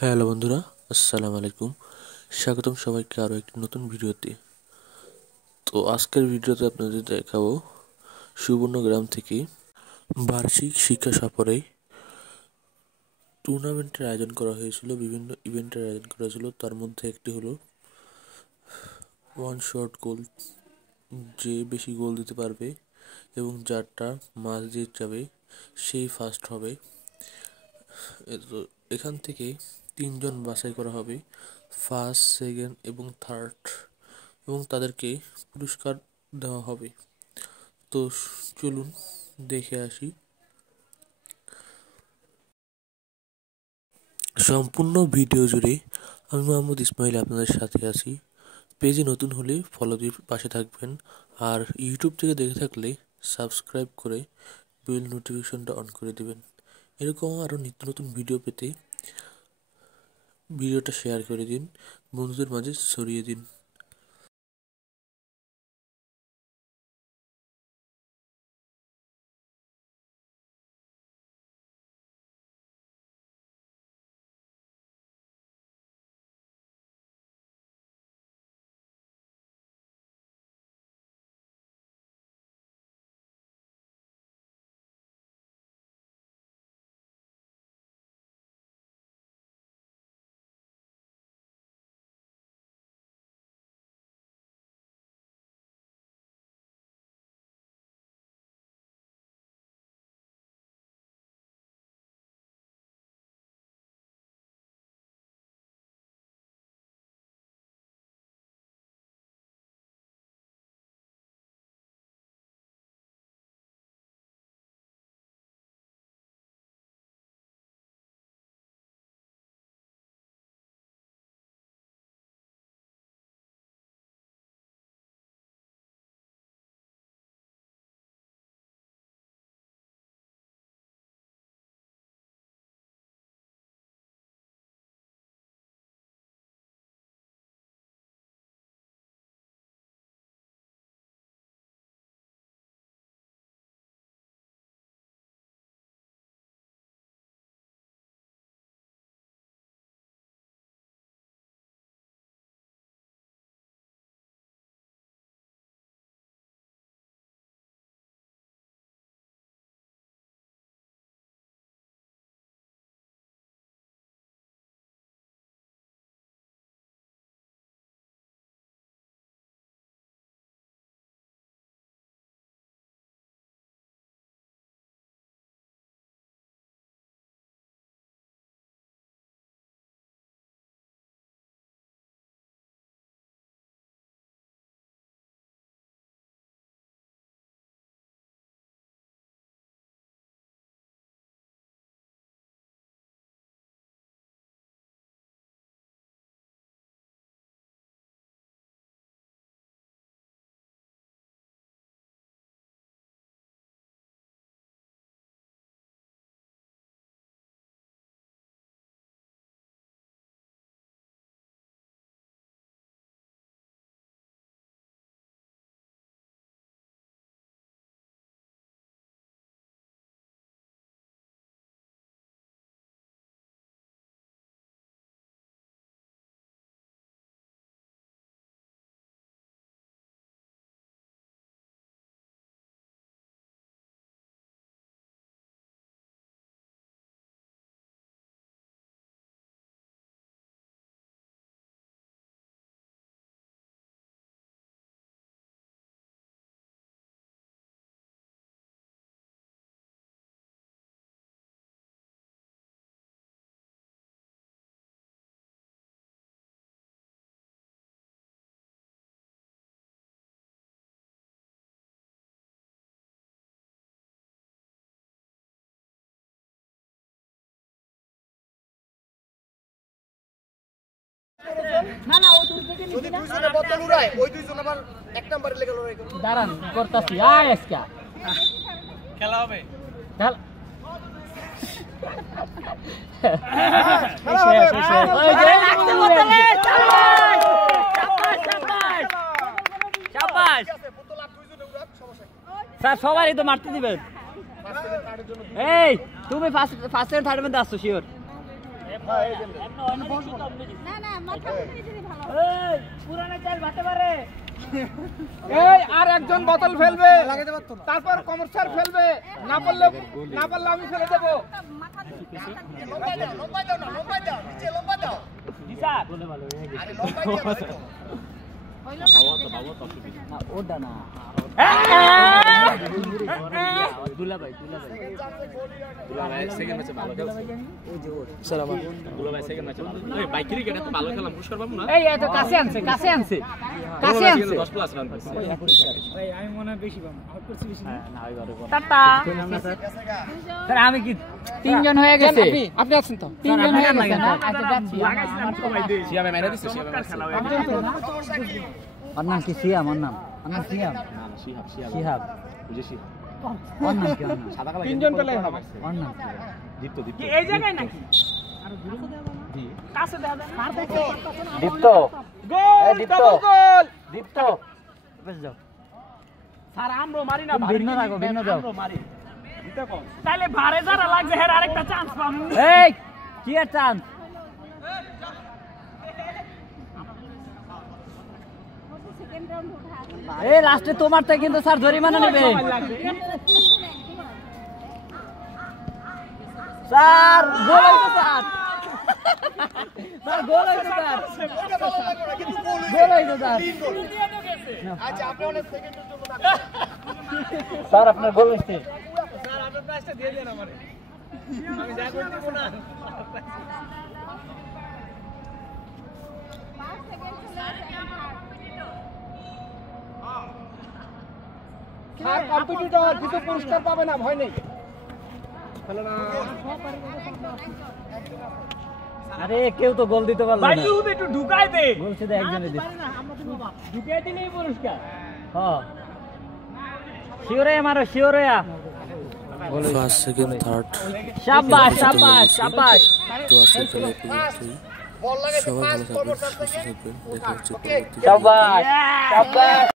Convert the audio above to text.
Hello বন্ধুরা, আসসালামু আলাইকুম। স্বাগতম সবাইকে আরও একটি নতুন ভিডিওতে। তো আজকের ভিডিওতে আপনাদের দেখাবো সুবর্ণগ্রাম থেকে বার্ষিক শিক্ষা সফরে টুর্নামেন্টের আয়োজন করা হয়েছিল। বিভিন্ন ইভেন্টের আয়োজন করা হয়েছিল, তার মধ্যে একটি হলো ওয়ান শট গোল। যে বেশি গোল দিতে পারবে এবং যারটা মাছ দিয়ে যাবে সেই ফার্স্ট হবে। তো এখান থেকে তিনজন বাছাই করা হবে, ফার্স্ট, সেকেন্ড এবং থার্ড, এবং তাদেরকে পুরস্কার দেওয়া হবে। তো চলুন দেখে আসি। সম্পূর্ণ ভিডিও জুড়ে আমি মোহাম্মদ ইসমাইল আপনাদের সাথে আছি। পেজে নতুন হলে ফলো দিয়ে পাশে থাকবেন, আর ইউটিউব থেকে দেখে থাকলে সাবস্ক্রাইব করে বেল নোটিফিকেশনটা অন করে দেবেন। এরকম আরও নিত্য নতুন ভিডিও পেতে ভিডিওটা শেয়ার করে দিন, বন্ধুদের মাঝে ছড়িয়ে দিন। না না ও তুই দেখে নিবি না দুইজনে বদল উড়ায় ওই দুইজন আবার এক নম্বরে লেগে লড়াই করে দাঁড়ান করতাছি আয় আজকে খেলা হবে খেলা ওই যে লাগতে বদলে চাপাস চাপাস চাপাস বোতল আর দুইজনে উড়াক সমস্যা স্যার সবারই তো মারতে দিবেন এই তুমি ফার্স্ট এন্ড থার্ড মধ্যে আসছো শিওর না না মাথা উঠে দিলে ভালো এই পুরানা চাল ভাতে পারে এই আর একজন বোতল ফেলবে তারপর কমার্শিয়াল ফেলবে না পারলে আমি ফেলে দেব মাথা জি স্যার ওটা না দুলাভাই সেকেন্ড ম্যাচে ভালো খেলছে স্যার আমার দুলাভাই সেকেন্ড ম্যাচে ভালো এই বাইক ক্রিকেটে তো ভালো খেললাম পুরস্কার পাবো না এই এত কাছে আনছে 10 প্লাস রান পাইছে ভাই আমি মনে হয় বেশি পাবো আউট করছি বেশি না ওইবারে টাটা স্যার আমি কি তিনজন হয়ে গেছে আপনি আছেন তো তিনজন হয়ে গেছে না আচ্ছা যাচ্ছি লাগাইছিলাম সবাই দে সিয়ামে মেরে দিছে ওর নাম কি সিয়াম ওর নাম সিয়াম না শিহাব বুঝে শিহাব ওর নাম কি ওর নাম সাদা কালো তিনজন পেলে হবে ওর নাম দীপ্ত কি এই জায়গায় নাকি আর দূরে দেওয়া না জি কাছে দেওয়া না আর দেখো দীপ্ত গোল ডাবল গোল দীপ্ত বেশ যাও স্যার আমরো মারি না ভিন্ন রাখো ভিন্ন দাও আমরো মারি দিতে কম তাইলে ভারে যারা লাগছে হের আরেকটা চান্স পাবো এই কি এর চান্স সেকেন্ড রাউন্ড উঠা এই লাস্টে তোমারটা কিন্তু স্যার জরিমানা নেবে স্যার গোল হইছে স্যার স্যার গোল হইছে স্যার গোল হইছে স্যার আচ্ছা আপনি অনেক সেকেন্ডের জন্য স্যার আপনার গোল হইছে স্যার আপনার প্রাইসটা দিয়ে দেন আমারে আমি যা করতে দেব না 5 সেকেন্ড স্যার কম্পিটিটর কিছু পুরস্কার পাবে না ভয় নেই হ্যালো না আরে কেউ তো গোল দিতে পারলো না ভাই তুই একটু ঢুকাই দে গোল শুধু একজনে দিছে ঢুকাই দিলেই পুরস্কার হ্যাঁ শিওরে মারো শিওরে ফার্স্ট সেকেন্ড থার্ড শাবাশ শাবাশ শাবাশ তো আছে খেলা পর্যন্তই সবাই ভালো থাকবেন সুস্থ থাকবেন দেখা হচ্ছে পরবর্তী শাবাশ শাবাশ